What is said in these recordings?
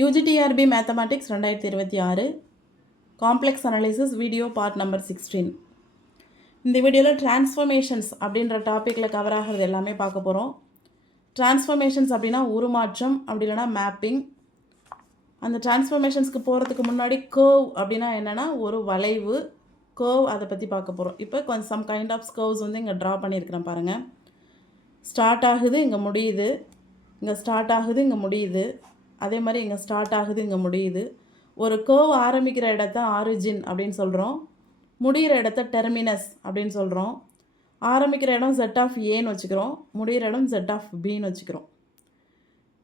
UGTRB mathematics ரெண்டாயிரத்தி இருபத்தி ஆறு. Complex analysis video part number sixteen இந்த வீடியோவில் டிரான்ஸ்ஃபர்மேஷன்ஸ் அப்படின்ற டாப்பிக்கில் கவர் ஆகிறது எல்லாமே பார்க்க போகிறோம் டிரான்ஸ்ஃபர்மேஷன்ஸ் அப்படின்னா உருமாற்றம் அப்படி இல்லைன்னா மேப்பிங் அந்த டிரான்ஸ்ஃபர்மேஷன்ஸ்க்கு போகிறதுக்கு முன்னாடி கர்வ் அப்படின்னா என்னென்னா ஒரு வளைவு. கர்வ் அதை பற்றி பார்க்க போகிறோம் இப்போ கொஞ்சம் சம் கைண்ட் ஆஃப் கர்வ்ஸ் வந்து இங்கே ட்ரா பண்ணியிருக்கிறேன் பாருங்கள் ஸ்டார்ட் ஆகுது இங்கே முடியுது. இங்கே ஸ்டார்ட் ஆகுது இங்கே முடியுது. அதே மாதிரி இங்கே ஸ்டார்ட் ஆகுது இங்கே முடியுது. ஒரு கேர்வ் ஆரம்பிக்கிற இடத்த ஆரிஜின் அப்படின்னு சொல்கிறோம் முடிகிற இடத்த டெர்மினஸ் அப்படின்னு சொல்கிறோம் ஆரம்பிக்கிற இடம் ஜெட் ஆஃப் ஏன்னு வச்சுக்கிறோம். முடிகிற இடம் ஜெட் ஆஃப் பின்னு வச்சுக்கிறோம்.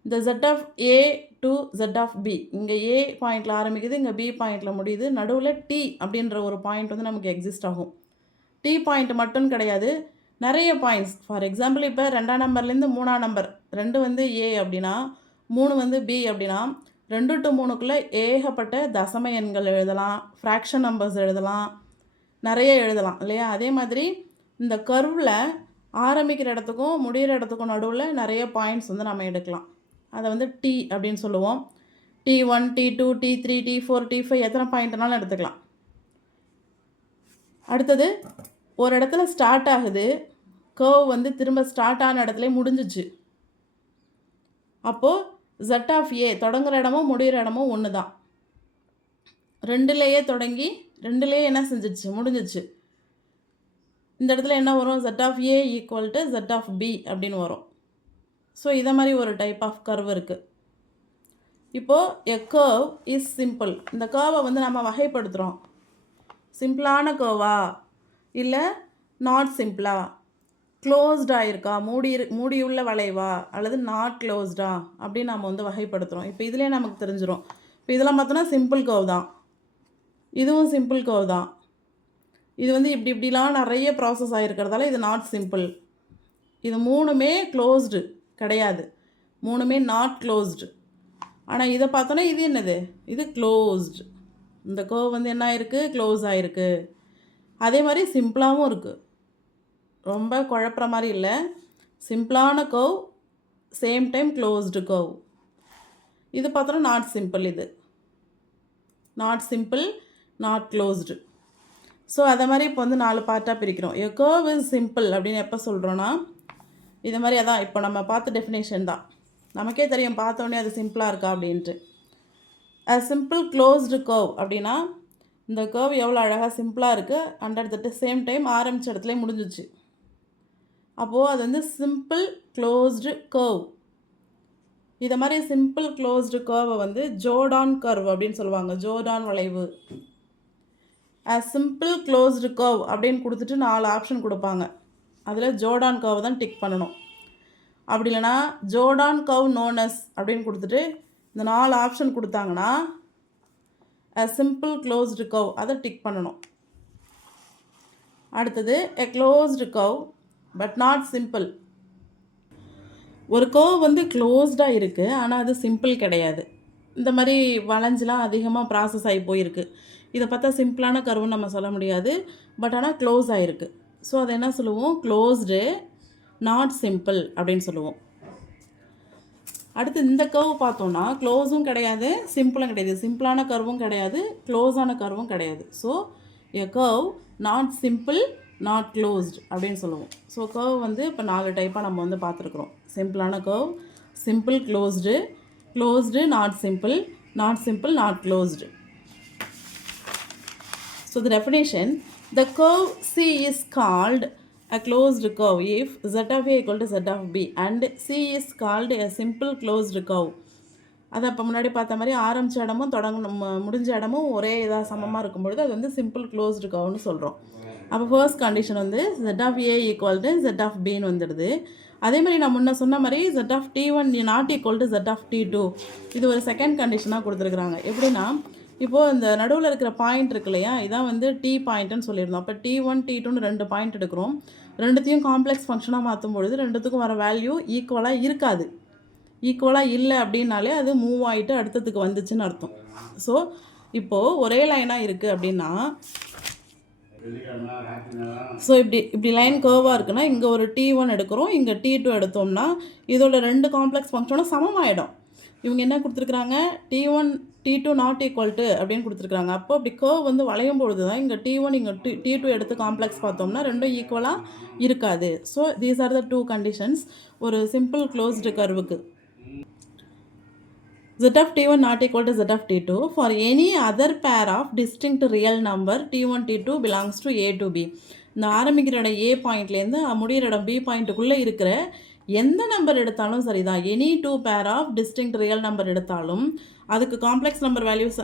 இந்த Z of A to Z of B இங்கே ஏ பாயிண்டில் ஆரம்பிக்குது இங்கே பி பாயிண்டில் முடியுது. நடுவில் டி அப்படின்ற ஒரு பாயிண்ட் வந்து நமக்கு எக்ஸிஸ்ட் ஆகும். டி பாயிண்ட் மட்டும் கிடையாது. நிறைய பாயிண்ட்ஸ் ஃபார் எக்ஸாம்பிள் இப்போ ரெண்டாம் நம்பர்லேருந்து மூணாம் நம்பர் ரெண்டு வந்து ஏ அப்படின்னா மூணு வந்து பி அப்படின்னா ரெண்டு டு மூணுக்குள்ளே ஏகப்பட்ட தசம எண்கள் எழுதலாம் ஃப்ராக்ஷன் நம்பர்ஸ் எழுதலாம் நிறைய எழுதலாம் இல்லையா? அதே மாதிரி இந்த கர்வில் ஆரம்பிக்கிற இடத்துக்கும் முடிகிற இடத்துக்கும் நடுவில் நிறைய பாயிண்ட்ஸ் வந்து நம்ம எடுக்கலாம். அதை வந்து டி அப்படின்னு சொல்லுவோம். T one T two T three T four T five எத்தனை பாயிண்ட்னாலும் எடுத்துக்கலாம். அடுத்தது ஒரு இடத்துல ஸ்டார்ட் ஆகுது கர்வ் வந்து திரும்ப ஸ்டார்ட் ஆன இடத்துல முடிஞ்சிச்சு. அப்போது ஜெட் ஆஃப் ஏ தொடங்குற இடமும் முடிகிற இடமும் ஒன்று தான் ரெண்டுலேயே தொடங்கி ரெண்டுலேயே என்ன செஞ்சிச்சு? முடிஞ்சிச்சு. இந்த இடத்துல என்ன வரும்? Z of A equal to Z of B அப்படின்னு வரும். ஸோ இதை மாதிரி ஒரு டைப் ஆஃப் கர்வ் இருக்குது இப்போது எ கர்வ் இஸ் சிம்பிள் இந்த கர்வை வந்து நம்ம வகைப்படுத்துகிறோம் சிம்பிளான கர்வா இல்லை நாட் சிம்பிளா க்ளோஸ்டாக இருக்கா? மூடி இரு மூடியுள்ள வளைவா? அல்லது நாட் க்ளோஸ்டா அப்படின்னு நம்ம வந்து வகைப்படுத்துகிறோம் இப்போ இதுலேயே நமக்கு தெரிஞ்சிடும் இப்போ இதெல்லாம் பார்த்தோன்னா சிம்பிள் கர்வ் தான். இதுவும் சிம்பிள் கர்வ் தான். இது வந்து இப்படி இப்படிலாம் நிறைய ப்ராசஸ் ஆகிருக்கிறதால இது நாட் சிம்பிள் இது மூணுமே க்ளோஸ்டு கிடையாது. மூணுமே நாட் க்ளோஸ்டு ஆனால் இதை பார்த்தோன்னா இது என்னது? இது க்ளோஸ்டு இந்த கர்வ் வந்து என்ன ஆயிருக்கு? க்ளோஸ் ஆகிருக்கு அதே மாதிரி சிம்பிளாகவும் இருக்குது ரொம்ப குழப்புற மாதிரி இல்லை. சிம்பிளான curve same time closed curve. இது பார்த்தோன்னா நாட் சிம்பிள் இது. Not simple not closed so அதை மாதிரி இப்போ வந்து நாலு பார்ட்டாக பிரிக்கிறோம். எ கர்வ் இஸ் சிம்பிள் அப்படின்னு எப்போ சொல்கிறோன்னா இது மாதிரி அதான் இப்போ நம்ம பார்த்த டெஃபினேஷன் தான். நமக்கே தெரியும் பார்த்தோன்னே அது சிம்பிளாக இருக்கா அப்படின்ட்டு. அ சிம்பிள் க்ளோஸ்டு கர்வ் அப்படின்னா இந்த கர்வ் எவ்வளோ அழகாக சிம்பிளாக இருக்குது and at the same time ஆரம்பித்த இடத்துல முடிஞ்சிச்சு. அப்போது அது வந்து சிம்பிள் க்ளோஸ்டு கர்வ் இதை மாதிரி சிம்பிள் க்ளோஸ்டு கர்வை வந்து ஜோடான் கர்வ் அப்படின்னு சொல்லுவாங்க. ஜோடான் வளைவு. அ சிம்பிள் க்ளோஸ்டு கர்வ் அப்படின்னு கொடுத்துட்டு நாலு ஆப்ஷன் கொடுப்பாங்க. அதில் ஜோடான் கர்வ் தான் டிக் பண்ணணும். அப்படி இல்லைனா ஜோடான் கவ் நோனஸ் அப்படின்னு கொடுத்துட்டு இந்த நாலு ஆப்ஷன் கொடுத்தாங்கன்னா அ சிம்பிள் க்ளோஸ்டு கவ் அதை டிக் பண்ணணும். அடுத்தது a closed curve but not simple ஒரு கோவ் வந்து க்ளோஸ்டாக இருக்குது ஆனால் அது சிம்பிள் கிடையாது. இந்த மாதிரி வளைஞ்செலாம் அதிகமாக ப்ராசஸ் ஆகி போயிருக்கு. இதை பார்த்தா சிம்பிளான கருவுன்னு நம்ம சொல்ல முடியாது. பட் ஆனால் க்ளோஸ் ஆகிருக்கு ஸோ அதை என்ன சொல்லுவோம்? க்ளோஸ்டு நாட் சிம்பிள் அப்படின்னு சொல்லுவோம். அடுத்து இந்த கர்வ் பார்த்தோன்னா க்ளோஸும் கிடையாது சிம்பிளும் கிடையாது. சிம்பிளான கர்வும் கிடையாது க்ளோஸான கர்வும் கிடையாது. So a curve not simple not closed அப்படின்னு சொல்லுவோம். ஸோ கர்வ் வந்து இப்போ நாலு டைப்பாக நம்ம வந்து பார்த்துருக்குறோம். சிம்பிளான curve simple closed closed not simple not simple not closed So the definition, the curve C is called a closed curve if z of a equal to z of b and C is called a simple closed curve. அதை அப்போ முன்னாடி பார்த்த மாதிரி ஆரம்பித்த இடமும் தொடங்க முடிஞ்ச இடமும் ஒரே இதாக சமமாக இருக்கும் பொழுது அது வந்து சிம்பிள் க்ளோஸ்டு கவுன்னு சொல்கிறோம் அப்போ ஃபர்ஸ்ட் கண்டிஷன் வந்து Z of A equal to Z of பின்னு வந்துடுது. அதே மாதிரி நான் முன்ன சொன்ன மாதிரி Z of T one not equal to Z of T two இது ஒரு செகண்ட் கண்டிஷனாக கொடுத்துருக்குறாங்க. எப்படின்னா இப்போது இந்த நடுவில் இருக்கிற பாயிண்ட் இருக்கு இல்லையா இதான் வந்து டி பாயிண்ட்டுன்னு சொல்லியிருந்தோம். அப்போ டி ஒன் டி டூன்னு ரெண்டு பாயிண்ட் எடுக்கிறோம். ரெண்டுத்தையும் காம்ப்ளெக்ஸ் ஃபங்க்ஷனாக மாற்றும் பொழுது ரெண்டுத்துக்கும் வர வேல்யூ ஈக்குவலாக இருக்காது. ஈக்குவலாக இல்லை அப்படின்னாலே அது மூவ் ஆகிட்டு அடுத்ததுக்கு வந்துச்சுன்னு அர்த்தம். ஸோ இப்போது ஒரே லைனாக இருக்குது அப்படின்னா ஸோ இப்படி இப்படி லைன் கர்வாக இருக்குன்னா இங்கே ஒரு டி ஒன் எடுக்கிறோம் இங்கே டி டூ எடுத்தோம்னா இதோட ரெண்டு காம்ப்ளெக்ஸ் ஃபங்க்ஷனும் சமமாயிடும். இவங்க என்ன கொடுத்துருக்குறாங்க? T one T two not equal to அப்படின்னு கொடுத்துருக்காங்க அப்போ அப்படி கர்வ் வந்து வளையும் பொழுது தான் இங்கே டி ஒன் இங்கே டி டி டூ எடுத்து காம்ப்ளெக்ஸ் பார்த்தோம்னா ரெண்டும் ஈக்குவலாக இருக்காது. So these are the two conditions ஒரு சிம்பிள் க்ளோஸ்டு கர்வுக்கு z of t1 not equal to z of t2 for any other pair of distinct real number t1 t2 belongs to a to b. இந்த ஆரம்பிக்கிற இடம் ஏ பாயிண்ட்லேருந்து முடிகிற இடம் B பாயிண்ட்டுக்குள்ளே இருக்கிற எந்த நம்பர் எடுத்தாலும் சரிதான். Any two pair of distinct real number எடுத்தாலும் அதுக்கு complex number values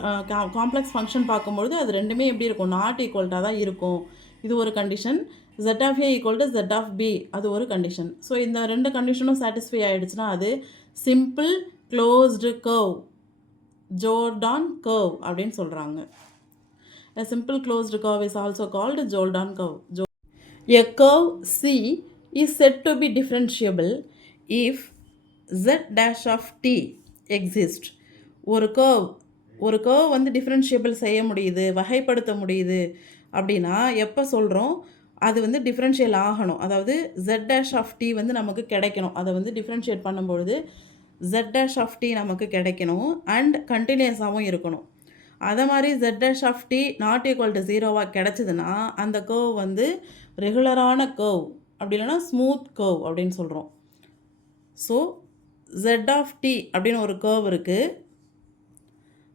complex function பார்க்கும்பொழுது அது ரெண்டுமே எப்படி இருக்கும்? நாட் ஈக்குவல்ட்டாக தான் இருக்கும். இது ஒரு condition Z of A equal to Z of B அது ஒரு கண்டிஷன் ஸோ இந்த ரெண்டு கண்டிஷனும் சாட்டிஸ்ஃபை ஆகிடுச்சுன்னா அது simple closed curve Jordan curve அப்படின்னு சொல்கிறாங்க A simple closed curve is also called Jordan curve. A curve C is said to be differentiable if Z dash of t exist ஒரு curve ஒரு curve வந்து differentiable செய்ய முடியுது வகைப்படுத்த முடியுது அப்படின்னா எப்போ சொல்கிறோம் அது வந்து டிஃப்ரென்ஷியல் ஆகணும் அதாவது z டேஷ் ஆஃப் டி வந்து நமக்கு கிடைக்கணும் அதை வந்து டிஃப்ரென்ஷியேட் பண்ணும்பொழுது ஜெட் டேஷ் ஆஃப் டி நமக்கு கிடைக்கணும் அண்ட் கண்டினியூஸாகவும் இருக்கணும். அதை மாதிரி Z dash of T not equal to ஜீரோவாக கிடச்சிதுன்னா அந்த கர்வ் வந்து ரெகுலரான கர்வ் அப்படி இல்லைன்னா ஸ்மூத் கர்வ் அப்படின்னு சொல்கிறோம் ஸோ ஜெட் ஆஃப் டி அப்படின்னு ஒரு கர்வ் இருக்குது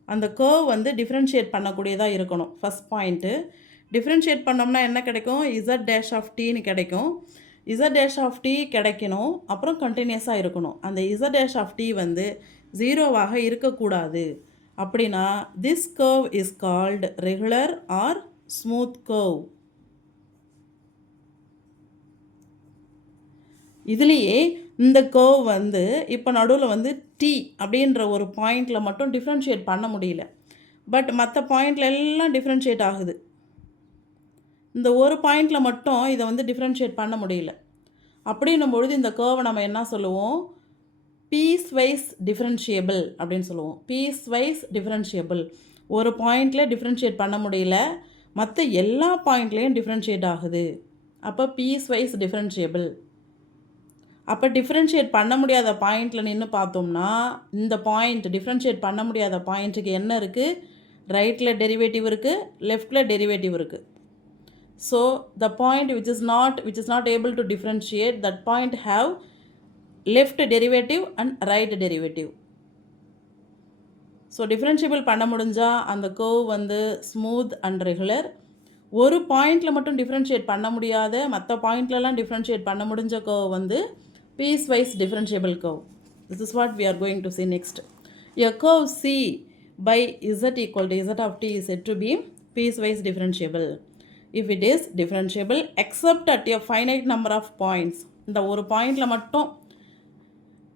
அந்த கர்வ் வந்து டிஃப்ரென்ஷியேட் பண்ணக்கூடியதாக இருக்கணும். ஃபஸ்ட் பாயிண்ட்டு டிஃப்ரென்ஷியேட் பண்ணோம்னா என்ன கிடைக்கும்? இசட் டேஷ் ஆஃப் டீன்னு கிடைக்கும். இசட் டேஷ் ஆஃப் டி கிடைக்கணும் அப்புறம் கண்டினியூஸாக இருக்கணும். அந்த இசட் டேஷ் ஆஃப் டி வந்து ஜீரோவாக இருக்கக்கூடாது. அப்படின்னா this curve is called regular or smooth curve இதுலேயே இந்த கர்வ் வந்து இப்போ நடுவில் வந்து டி அப்படின்ற ஒரு பாயிண்டில் மட்டும் டிஃப்ரென்ஷியேட் பண்ண முடியல. பட் மற்ற பாயிண்ட்ல எல்லாம் டிஃப்ரென்ஷியேட் ஆகுது. இந்த ஒரு பாயிண்டில் மட்டும் இதை வந்து டிஃப்ரென்ஷியேட் பண்ண முடியல. அப்படின்னும் பொழுது இந்த கர்வை நம்ம என்ன சொல்லுவோம்? பீஸ் வைஸ் டிஃப்ரென்ஷியபிள் அப்படின்னு சொல்லுவோம். பீஸ் வைஸ் டிஃப்ரென்ஷியபிள் ஒரு பாயிண்டில் டிஃப்ரென்ஷியேட் பண்ண முடியல. மற்ற எல்லா பாயிண்ட்லேயும் டிஃப்ரென்ஷியேட் ஆகுது. அப்போ பீஸ் வைஸ் டிஃப்ரென்ஷியபிள் அப்போ டிஃப்ரென்ஷியேட் பண்ண முடியாத பாயிண்டில் நின்று பார்த்தோம்னா இந்த பாயிண்ட் டிஃப்ரென்ஷியேட் பண்ண முடியாத பாயிண்ட்டுக்கு என்ன இருக்குது ரைட்டில் டெரிவேட்டிவ் இருக்குது லெஃப்டில் டெரிவேட்டிவ் இருக்குது so the point which is not which is not able to differentiate that point have left derivative and right derivative so differentiable பண்ண முடிஞ்சால் அந்த கர்வ் வந்து ஸ்மூத் அண்ட் ரெகுலர் ஒரு பாயிண்டில் மட்டும் டிஃப்ரென்ஷியேட் பண்ண முடியாத மற்ற பாயிண்ட்லலாம் டிஃப்ரென்ஷியேட் பண்ண முடிஞ்ச கர்வ் வந்து piecewise differentiable curve this is what we are going to see next a curve C by z equal to z of t is to be piecewise differentiable if it is differentiable except at a finite number of points. இந்த ஒரு பாயிண்டில் மட்டும்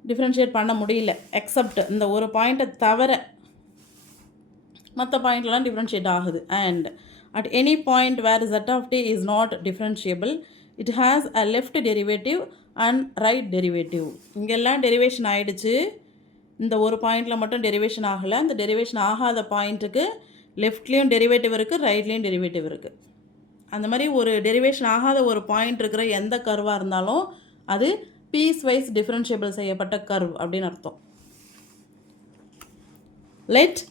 differentiate பண்ண முடியல. Accept இந்த ஒரு பாயிண்ட்டை தவிர மற்ற பாயிண்ட்லாம் டிஃப்ரென்ஷியேட் ஆகுது. And at any point where z of T is not differentiable it has a left derivative and right derivative இங்கெல்லாம் டெரிவேஷன் ஆகிடுச்சு இந்த ஒரு பாயிண்டில் மட்டும் டெரிவேஷன் ஆகலை. இந்த டெரிவேஷன் ஆகாத பாயிண்ட்டுக்கு லெஃப்ட்லேயும் டெரிவேட்டிவ் இருக்குது ரைட்லேயும் டெரிவேட்டிவ் இருக்குது அந்த மாதிரி ஒரு டெரிவேஷன் ஆகாத ஒரு பாயிண்ட் இருக்கிற எந்த கர்வாக இருந்தாலும் அது பீஸ் வைஸ் டிஃப்ரென்ஷியபிள் செய்யப்பட்ட கர்வ் அப்படின்னு அர்த்தம் let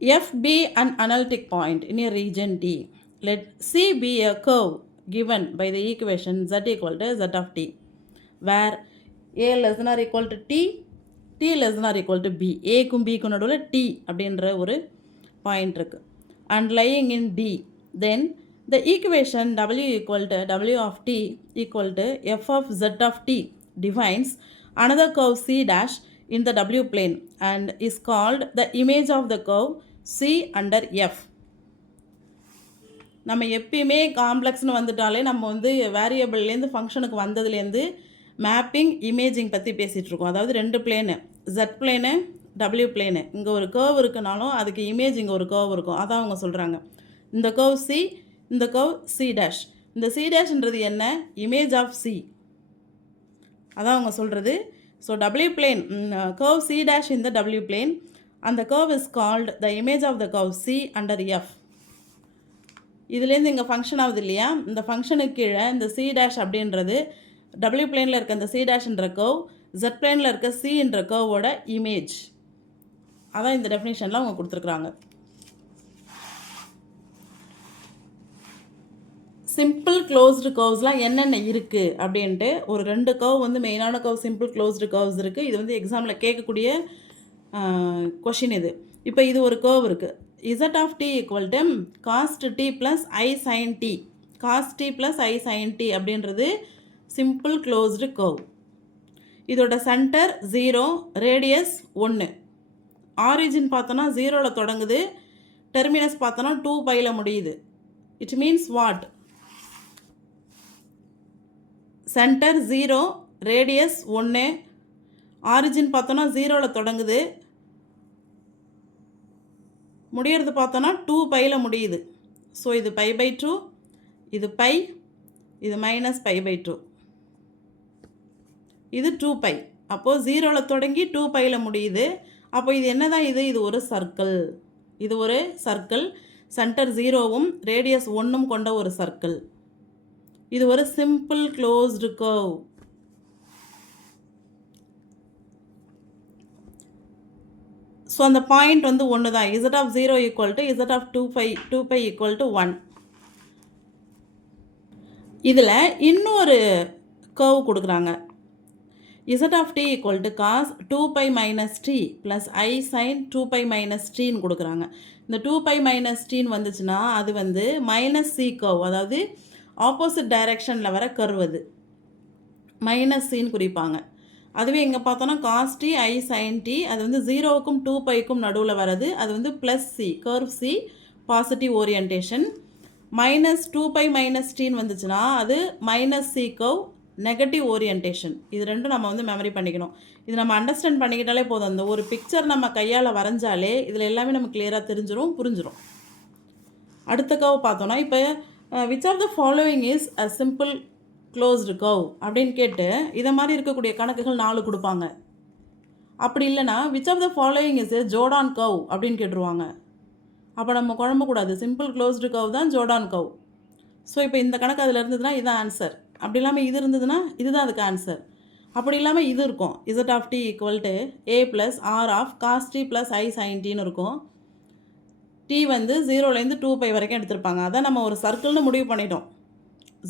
F be an analytic point in a region D let C be a curve given by the equation Z equal to z of t where a less than or equal to t t less than ஏக்கும் பிக்கும் நடுவில் D அப்படின்ற ஒரு point இருக்குது and lying in D then the equation w equal to w of t equal to f of z of t defines another curve c dash in the w plane and is called the image of the curve c under f. நம்ம எப்பயுமே காம்ப்ளெக்ஸ்னு வந்துட்டாலே நம்ம வந்து வேரியபிள்லேருந்து ஃபங்க்ஷனுக்கு வந்ததுலேருந்து mapping imaging பற்றி பேசிகிட்ருக்கோம் அதாவது ரெண்டு plane Z plane W plane இங்கே ஒரு கேர்வ் இருக்குனாலும் அதுக்கு இமேஜ் இங்கே ஒரு கேர்வ் இருக்கும். அதான் அவங்க சொல்கிறாங்க இந்த கேர்வ் சி இந்த கவ் சி டேஷ் இந்த சி டேஷ்ன்றது என்ன? இமேஜ் ஆஃப் சி அதான் அவங்க சொல்கிறது so W plane curve C dash இந்த டபிள்யூ பிளேன் அந்த curve is called the image of the curve C under F இதுலேருந்து இங்கே ஃபங்க்ஷன் ஆகுது இல்லையா? இந்த ஃபங்க்ஷனுக்கு கீழே இந்த சி டேஷ் அப்படின்றது டபிள்யூ பிளேனில் இருக்க இந்த சி டேஷ்ன்ற கர்வ் ஜெட் பிளேனில் இருக்க சின்ற கர்வோட இமேஜ் அதான் இந்த டெஃபினேஷனில் அவங்க கொடுத்துருக்குறாங்க. சிம்பிள் க்ளோஸ்டு கர்வ்ஸ்லாம் என்னென்ன இருக்குது அப்படின்ட்டு ஒரு ரெண்டு கர்வ் வந்து மெயினான கர்வ் சிம்பிள் க்ளோஸ்டு கர்வ்ஸ் இருக்குது இது வந்து எக்ஸாமில் கேட்கக்கூடிய கொஷின் இது. இப்போ இது ஒரு கர்வ் இருக்குது Z of T equal to cos T plus I sine T cos T plus I sine T அப்படின்றது சிம்பிள் க்ளோஸ்டு கர்வ் இதோட சென்டர் ஜீரோ ரேடியஸ் ஒன்று ஆரிஜின் பார்த்தோன்னா ஜீரோவில் தொடங்குது. டெர்மினஸ் பார்த்தோன்னா டூ பையில் முடியுது. It means what centre zero radius ஒன்று ஆரிஜின் பார்த்தோன்னா ஜீரோவில் தொடங்குது. முடியறது பார்த்தோன்னா டூ பையில் முடியுது. ஸோ இது பை பை டூ இது பை இது மைனஸ் பை பை டூ இது டூ பை அப்போது ஜீரோவில் தொடங்கி டூ பையில் முடியுது. அப்போ இது என்ன தான் இது? இது ஒரு சர்க்கிள் இது ஒரு சர்க்கிள் சென்டர் ஜீரோவும் ரேடியஸ் ஒன்றும் கொண்ட ஒரு சர்க்கிள் இது ஒரு சிம்பிள் க்ளோஸ்டு கர்வ் ஸோ அந்த பாயிண்ட் வந்து ஒன்று தான் Z of zero equal to Z of two pi two pi equal to one இதில் இன்னொரு கர்வ் கொடுக்குறாங்க. Z of T equal to cos two pi minus T plus I sine two pi minus டீன்னு கொடுக்குறாங்க. இந்த two pi minus டீன்னு வந்துச்சுன்னா அது வந்து மைனஸ் சி கர்வ் அதாவது ஆப்போசிட் டைரெக்ஷனில் வர கர்வ் அது மைனஸ் சின்னு குறிப்பாங்க. அதுவே இங்கே பார்த்தோன்னா cos T I sine T அது வந்து ஜீரோவுக்கும் டூ பைக்கும் நடுவில் வர்றது. அது வந்து plus C curve C positive orientation minus two pi minus டீன்னு வந்துச்சுன்னா அது minus C curve negative orientation இது ரெண்டும் நம்ம வந்து மெமரி பண்ணிக்கணும். இது நம்ம அண்டர்ஸ்டாண்ட் பண்ணிக்கிட்டாலே போதும். அந்த ஒரு பிக்சர் நம்ம கையால் வரைஞ்சாலே இதில் எல்லாமே நமக்கு கிளியராக தெரிஞ்சிடும் புரிஞ்சிடும் அடுத்த கவ் பார்த்தோன்னா இப்போ which are the following is a simple closed curve அப்படின்னு கேட்டு இதை மாதிரி இருக்கக்கூடிய கணக்குகள் நாலு கொடுப்பாங்க. அப்படி இல்லைனா which of the following is a Jordan curve அப்படின்னு கேட்டுருவாங்க. அப்போ நம்ம குழம்பக்கூடாது சிம்பிள் க்ளோஸ்டு கவ் தான் ஜோடான் கவ் ஸோ இப்போ இந்த கணக்கு அதில் இருந்ததுன்னா இதுதான் ஆன்சர் அப்படி இல்லாமல் இது இருந்ததுன்னா இதுதான் அதுக்கு ஆன்சர் அப்படி இல்லாமல் இது இருக்கும். Z of T equal to A plus R of cos T plus I sine டின்னு இருக்கும். டி வந்து ஜீரோலேருந்து டூ பை வரைக்கும் எடுத்திருப்பாங்க. அதான் நம்ம ஒரு சர்க்கிள்னு முடிவு பண்ணிட்டோம்.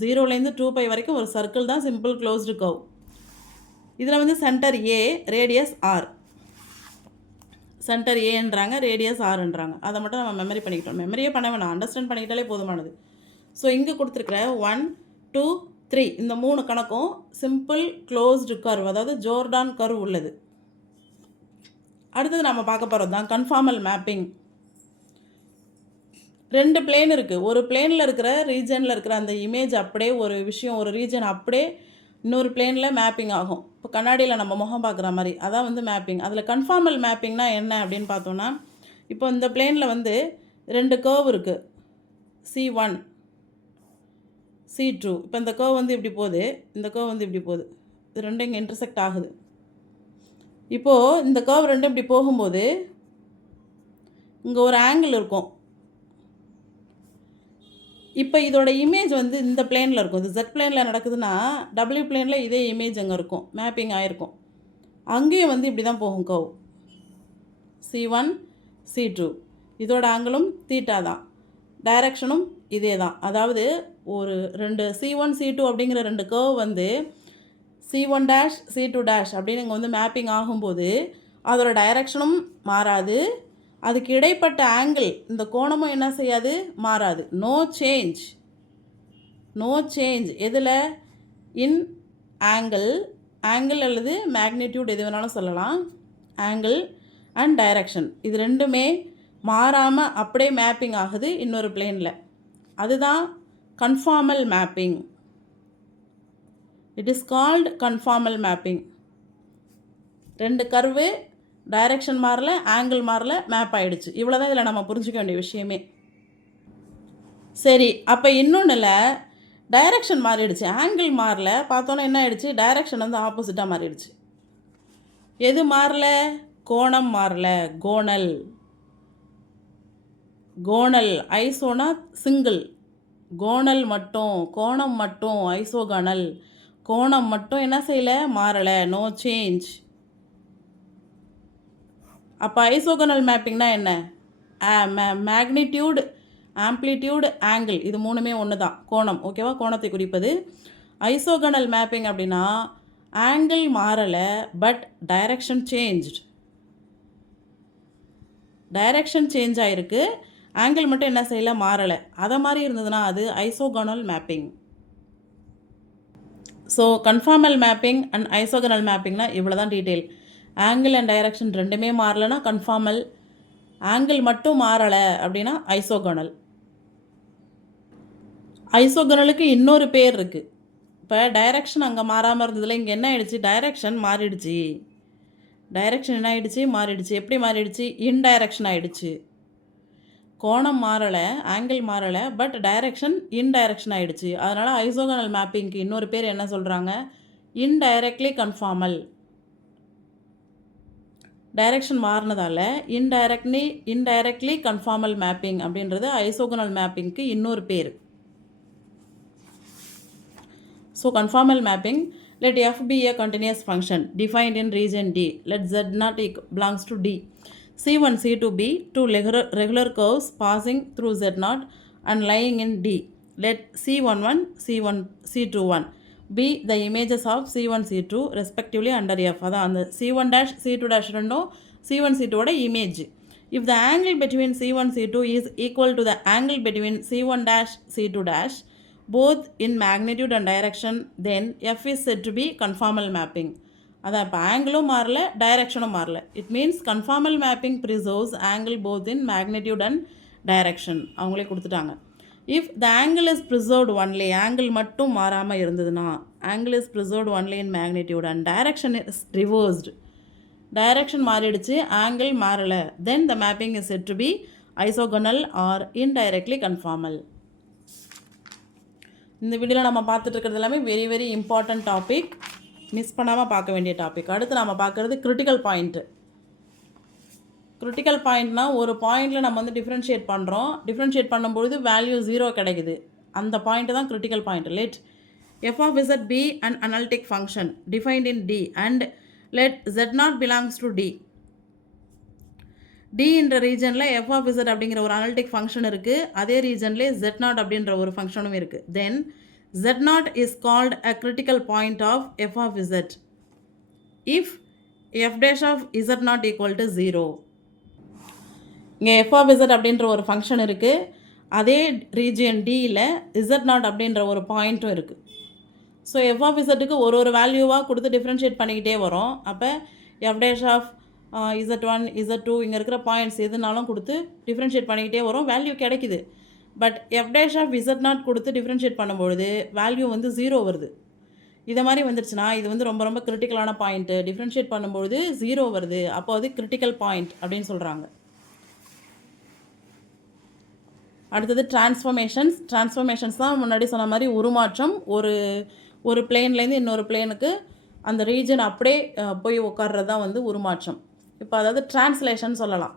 ஜீரோலேருந்து டூ பை வரைக்கும் ஒரு சர்க்கிள் தான் சிம்பிள் க்ளோஸ்டு கவ் இதில் வந்து centre A radius R centre ஏன்றாங்க radius ஆர்ன்றாங்க அதை மட்டும் நம்ம மெமரி பண்ணிக்கிட்டோம். மெமரியே பண்ண வேணாம் அண்டர்ஸ்டாண்ட் பண்ணிக்கிட்டாலே போதுமானது. ஸோ இங்கே கொடுத்துருக்குற ஒன் டூ த்ரீ இந்த மூணு கணக்கும் சிம்பிள் க்ளோஸ்டு கர்வ் அதாவது ஜோர்டான் கர்வ் உள்ளது. அடுத்தது நம்ம பார்க்க போகிறது தான் கன்ஃபார்மல் மேப்பிங் ரெண்டு பிளேன் இருக்குது ஒரு பிளேனில் இருக்கிற ரீஜனில் இருக்கிற அந்த இமேஜ் அப்படியே ஒரு விஷயம் ஒரு ரீஜன் அப்படியே இன்னொரு பிளேனில் மேப்பிங் ஆகும். இப்போ கண்ணாடியில் நம்ம முகம் பார்க்குற மாதிரி அதான் வந்து மேப்பிங் அதில் கன்ஃபார்மல் மேப்பிங்னா என்ன அப்படின்னு பார்த்தோன்னா இப்போ இந்த பிளேனில் வந்து ரெண்டு கர்வ் இருக்குது சி ஒன் சி டூ இப்போ இந்த கர்வ் வந்து இப்படி போகுது. இந்த கர்வ் வந்து இப்படி போகுது. இது ரெண்டும் இங்கே இன்டர்செக்ட் ஆகுது. இப்போது இந்த கர்வ் ரெண்டும் இப்படி போகும்போது இங்கே ஒரு ஆங்கிள் இருக்கும். இப்போ இதோட இமேஜ் வந்து இந்த பிளேனில் இருக்கும். இது ஜெட் பிளேனில் நடக்குதுன்னா டபிள்யூ பிளேனில் இதே இமேஜ் அங்கே இருக்கும். மேப்பிங் ஆகிருக்கும் அங்கேயும் வந்து இப்படி தான் போகும் curve C one C two இதோட ஆங்கிளும் தீட்டா தான். டைரக்ஷனும் இதே தான். அதாவது ஒரு ரெண்டு சி ஒன் சி டூ அப்படிங்கிற ரெண்டு கர்வ் வந்து C one dash C two dash அப்படின்னு இங்கே வந்து மேப்பிங் ஆகும்போது அதோட டைரக்ஷனும் மாறாது. அதுக்கு இடைப்பட்ட ஆங்கிள் இந்த கோணமும் என்ன செய்யாது? மாறாது. நோ சேஞ்ச் நோ சேஞ்ச் எதில்? இன் ஆங்கிள் ஆங்கிள் அல்லது மேக்னிடியூட் எது வேணாலும் சொல்லலாம். ஆங்கிள் அண்ட் டைரக்ஷன் இது ரெண்டுமே மாறாமல் அப்படியே மேப்பிங் ஆகுது இன்னொரு பிளேனில் அதுதான் conformal mapping it is called conformal mapping ரெண்டு கர்வு டைரக்ஷன் மாறல ஆங்கிள் மாறல மேப் ஆகிடுச்சு இவ்வளோ தான் இதில் நம்ம புரிஞ்சிக்க வேண்டிய விஷயமே. சரி அப்போ இன்னொன்றில் டைரக்ஷன் மாறிடுச்சு ஆங்கிள் மாறல பார்த்தோன்னா என்ன ஆயிடுச்சு? டைரக்ஷன் வந்து ஆப்போசிட்டாக மாறிடுச்சு. எது மாறல? கோணம் மாறல. கோணல். கோணல் ஐசோனா சிங்கிள் கோணல் மட்டும் கோணம் மட்டும் ஐசோகனல். கோணம் மட்டும் என்ன செய்யலை? மாறலை. நோ சேஞ்ச் அப்போ ஐசோகனல் மேப்பிங்னா என்ன? மேக்னிடியூடு ஆம்ப்ளிடியூடு ஆங்கிள் இது மூணுமே ஒன்று தான் கோணம் ஓகேவா கோணத்தை குறிப்பது. ஐசோகனல் மேப்பிங் அப்படின்னா angle மாறலை but direction changed direction change ஆகிருக்கு ஆங்கிள் மட்டும் என்ன செய்யலை? மாறலை. அதை மாதிரி இருந்ததுன்னா அது isogonal mapping. So conformal mapping and isogonal மேப்பிங்னா இவ்வளோ தான் டீட்டெயில் ஆங்கிள் அண்ட் டைரக்ஷன் ரெண்டுமே மாறலைன்னா கன்ஃபார்மல் ஆங்கிள் மட்டும் மாறலை அப்படின்னா ஐசோகனல் ஐசோகனலுக்கு இன்னொரு பேர் இருக்குது இப்போ டைரக்ஷன் அங்கே மாறாமல் இருந்ததில் இங்கே என்ன ஆயிடுச்சு? டைரக்ஷன் மாறிடுச்சு. டைரக்ஷன் என்ன ஆயிடுச்சு? மாறிடுச்சு. எப்படி மாறிடுச்சு? இன்டைரக்ஷன் ஆயிடுச்சு. கோணம் மாறலை ஆங்கிள் மாறலை பட் டைரக்ஷன் இன்டைரக்ஷன் ஆயிடுச்சு. அதனால் ஐசோகனல் மேப்பிங்க்கு இன்னொரு பேர் என்ன சொல்கிறாங்க இன்டைரக்ட்லி கன்ஃபார்மல் டைரக்ஷன் மாறினதால இன்டைரக்ட்லி இன்டைரக்ட்லி கன்ஃபார்மல் மேப்பிங் அப்படின்றது ஐசோகனல் மேப்பிங்க்கு இன்னொரு பேர் so conformal mapping let f be a continuous function defined in region D. Let z not eq- belongs to D. C1, C2, B, two regular, regular curves passing through Z0 and lying in D. Let C11, C1, C21 be the images of C one C two respectively under F அதான் அந்த C one dash C two dash ரெண்டும் C one C டூவோட image if the angle between C one C two is equal to the angle between C one dash C two dash both in magnitude and direction then F is said to be conformal mapping அதான் இப்போ ஆங்கிளும் மாறல டைரக்ஷனும் மாறல it means conformal mapping preserves angle both in magnitude and direction அவங்களே கொடுத்துட்டாங்க if the angle is preserved only angle மட்டும் மாறாமல் இருந்ததுன்னா angle is preserved only in magnitude and direction is reversed direction மாறிடுச்சு angle மாறலை. Then the mapping is said to be isogonal or indirectly conformal இந்த வீடியோவில் நம்ம பார்த்துட்டு இருக்கிறது எல்லாமே very very important topic miss பண்ணாமல் பார்க்க வேண்டிய டாபிக் அடுத்து நம்ம பார்க்குறது கிரிட்டிக்கல் பாயிண்ட்டு க்ரிட்டிக்கல் பாயிண்ட்னா ஒரு பாயிண்டில் நம்ம வந்து டிஃப்ரென்ஷியேட் பண்ணுறோம் டிஃப்ரென்ஷியேட் பண்ணும்பொழுது வேல்யூ ஜீரோ கிடைக்குது. அந்த பாயிண்ட் தான் critical point let F of Z be and analytic function defined in D and let Z not belongs to D D என்ற ரீஜனில் எஃப் ஆஃப் இசட் அப்படிங்கிற ஒரு அனலிட்டிக் ஃபங்க்ஷன் இருக்குது அதே ரீஜன்லேயே ஜெட் நாட் அப்படின்ற ஒரு ஃபங்க்ஷனும் இருக்குது then z naught is called a critical point of f of z if f dash of z not equal to zero இங்கே எஃப் அப்படின்ற ஒரு ஃபங்க்ஷன் இருக்குது அதே ரீஜியன் டியில் இசட் நாட் அப்படின்ற ஒரு பாயிண்ட்டும் இருக்குது ஸோ எஃப் ஒரு ஒரு வேல்யூவாக கொடுத்து டிஃப்ரென்ஷியேட் பண்ணிக்கிட்டே வரும். அப்போ f dash of z uh, one z two இங்கே இருக்கிற பாயிண்ட்ஸ் எதுனாலும் கொடுத்து டிஃப்ரென்ஷியேட் பண்ணிக்கிட்டே வரும். வேல்யூ கிடைக்குது. But F dash of Z nought கொடுத்து டிஃப்ரென்ஷியேட் பண்ணும்பொழுது வேல்யூ வந்து ஜீரோ வருது. இதை மாதிரி வந்துருச்சுன்னா இது வந்து ரொம்ப ரொம்ப கிரிட்டிக்கலான பாயிண்ட்டு டிஃப்ரென்ஷியேட் பண்ணும்பொழுது ஜீரோ வருது. அப்போ அது கிரிட்டிக்கல் பாயிண்ட் அப்படின்னு சொல்கிறாங்க அடுத்தது டிரான்ஸ்ஃபர்மேஷன்ஸ் டிரான்ஸ்ஃபர்மேஷன்ஸ் தான் முன்னாடி சொன்ன மாதிரி உருமாற்றம். ஒரு ஒரு பிளேன்லேருந்து இன்னொரு பிளேனுக்கு அந்த ரீஜன் அப்படியே போய் உட்கார்றது தான் வந்து உருமாற்றம். இப்போ அதாவது டிரான்ஸ்லேஷன் சொல்லலாம்.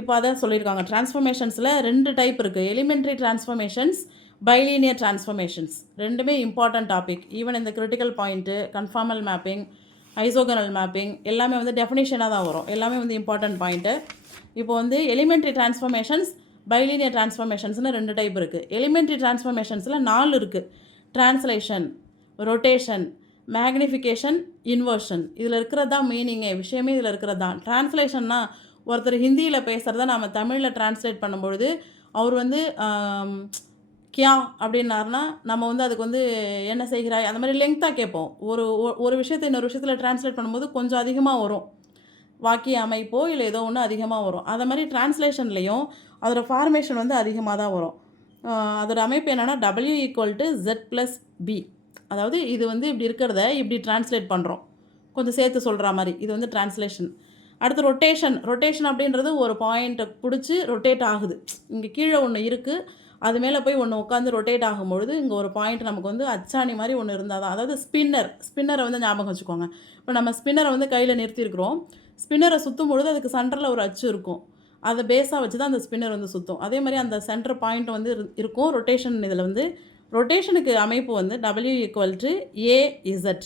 இப்போ அதான் சொல்லியிருக்காங்க. டிரான்ஸ்ஃபர்மேஷன்ஸில் ரெண்டு டைப் இருக்குது எலிமெண்ட்ரி டிரான்ஸ்ஃபர்மேஷன்ஸ் பைலீனியர் டிரான்ஸ்ஃபர்மேஷன்ஸ் ரெண்டுமே இம்பார்ட்டன்ட் டாபிக் ஈவன் இந்த critical point conformal mapping isogonal mapping எல்லாமே வந்து டெஃபினேஷனாக தான் வரும். எல்லாமே வந்து இம்பார்ட்டன்ட் பாயிண்ட்டு இப்போ வந்து எலிமெண்ட்ரி டிரான்ஸ்ஃபர்மேஷன்ஸ் பைலினியர் டிரான்ஸ்ஃபர்மேஷன்ஸ்னு ரெண்டு டைப் இருக்குது எலிமெண்ட்ரி டிரான்ஸ்ஃபர்மேஷன்ஸில் நாலு இருக்குது டிரான்ஸ்லேஷன் ரொட்டேஷன் மேக்னிஃபிகேஷன் இன்வர்ஷன் இதில் இருக்கிறது தான் மீனிங்கே விஷயமே இதில் இருக்கிறது? தான் டிரான்ஸ்லேஷன்னா ஒருத்தர் ஹிந்தியில் பேசுகிறத நம்ம தமிழில் டிரான்ஸ்லேட் பண்ணும்பொழுது அவர் வந்து கியா அப்படின்னாருனா நம்ம வந்து அதுக்கு வந்து என்ன செய்கிறாய்? அந்த மாதிரி லெங்க்த்தாக கேட்போம். ஒரு ஒரு விஷயத்தை இன்னொரு விஷயத்தில் டிரான்ஸ்லேட் பண்ணும்போது கொஞ்சம் அதிகமாக வரும். வாக்கிய அமைப்போ இல்லை ஏதோ ஒன்று அதிகமாக வரும். அதை மாதிரி டிரான்ஸ்லேஷன்லேயும் அதோட ஃபார்மேஷன் வந்து அதிகமாக தான் வரும். அதோடய அமைப்பு என்னென்னா W equal to z plus b அதாவது இது வந்து இப்படி இருக்கிறத இப்படி டிரான்ஸ்லேட் பண்ணுறோம் கொஞ்சம் சேர்த்து சொல்கிற மாதிரி இது வந்து டிரான்ஸ்லேஷன் அடுத்து ரொட்டேஷன் ரொட்டேஷன் அப்படின்றது ஒரு பாயிண்ட்டை பிடிச்சி ரொட்டேட் ஆகுது. இங்கே கீழே ஒன்று இருக்குது அது மேலே போய் ஒன்று உட்காந்து ரொட்டேட் ஆகும்பொழுது இங்கே ஒரு பாயிண்ட் நமக்கு வந்து அச்சாணி மாதிரி ஒன்று இருந்தால் தான் அதாவது ஸ்பின்னர் ஸ்பின்னரை வந்து ஞாபகம் வச்சுக்கோங்க. இப்போ நம்ம ஸ்பின்னரை வந்து கையில் நிறுத்தியிருக்கிறோம். ஸ்பின்னரை சுற்றும் பொழுது அதுக்கு சென்டரில் ஒரு அச்சு இருக்கும். அதை பேஸாக வச்சு தான் அந்த ஸ்பின்னர் வந்து சுற்றும் அதே மாதிரி அந்த சென்டர் பாயிண்ட் வந்து இரு- இருக்கும். ரொட்டேஷன் இதில் வந்து ரொட்டேஷனுக்கு அமைப்பு வந்து W equal to a z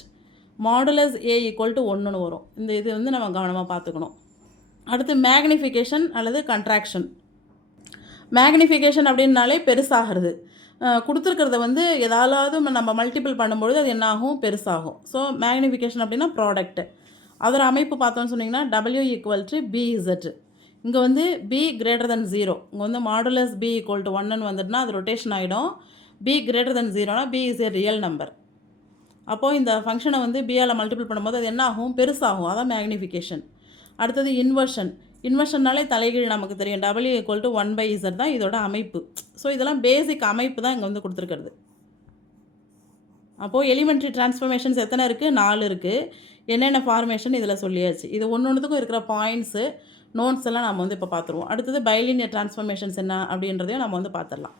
modulus a equal to ஒன்றுன்னு வரும். இந்த இது வந்து நம்ம கவனமாக பார்த்துக்கணும். அடுத்து மேக்னிஃபிகேஷன் அல்லது கன்ட்ராக்ஷன் மேக்னிஃபிகேஷன் அப்படின்னாலே பெருசாகிறது. கொடுத்துருக்கிறத வந்து எதாலாவது நம்ம மல்டிபிள் பண்ணும்பொழுது அது என்னாகும்? பெருசாகும். ஸோ மேக்னிஃபிகேஷன் அப்படின்னா ப்ராடக்ட்டு அதோட அமைப்பு பார்த்தோம்னு சொன்னீங்கன்னா டபிள்யூ ஈக்குவல் டு பி இசட் இங்கே வந்து பி கிரேட்டர் தென் ஜீரோ இங்கே வந்து மாடுலஸ் பி ஈக்குவல் டு ஒன்னு வந்துட்டுனா அது ரொட்டேஷன் ஆகிடும் B greater then ஜீரோனா b is a real number அப்போது இந்த ஃபங்க்ஷனை வந்து பியால் மல்டிபிள் பண்ணும்போது அது என்ன ஆகும் பெருசாகும். அதான் மேக்னிஃபிகேஷன் அடுத்தது இன்வர்ஷன் இன்வர்ஷன்னாலே தலைகீழ் நமக்கு தெரியும். W equal to one by z தான் இதோட அமைப்பு. ஸோ இதெல்லாம் பேசிக் அமைப்பு தான் இங்கே வந்து கொடுத்துருக்கிறது. அப்போது எலிமெண்ட்ரி டிரான்ஸ்ஃபர்மேஷன்ஸ் எத்தனை இருக்குது நாலு இருக்குது என்னென்ன ஃபார்மேஷன் இதில் சொல்லியாச்சு. இது ஒன்று ஒன்றுத்துக்கும் இருக்கிற பாயிண்ட்ஸு நோட்ஸ் எல்லாம் நம்ம வந்து இப்போ பார்த்துருவோம் அடுத்தது பைலினியர் டிரான்ஸ்ஃபர்மேஷன்ஸ் என்ன அப்படின்றதையும் நம்ம வந்து பார்த்துடலாம்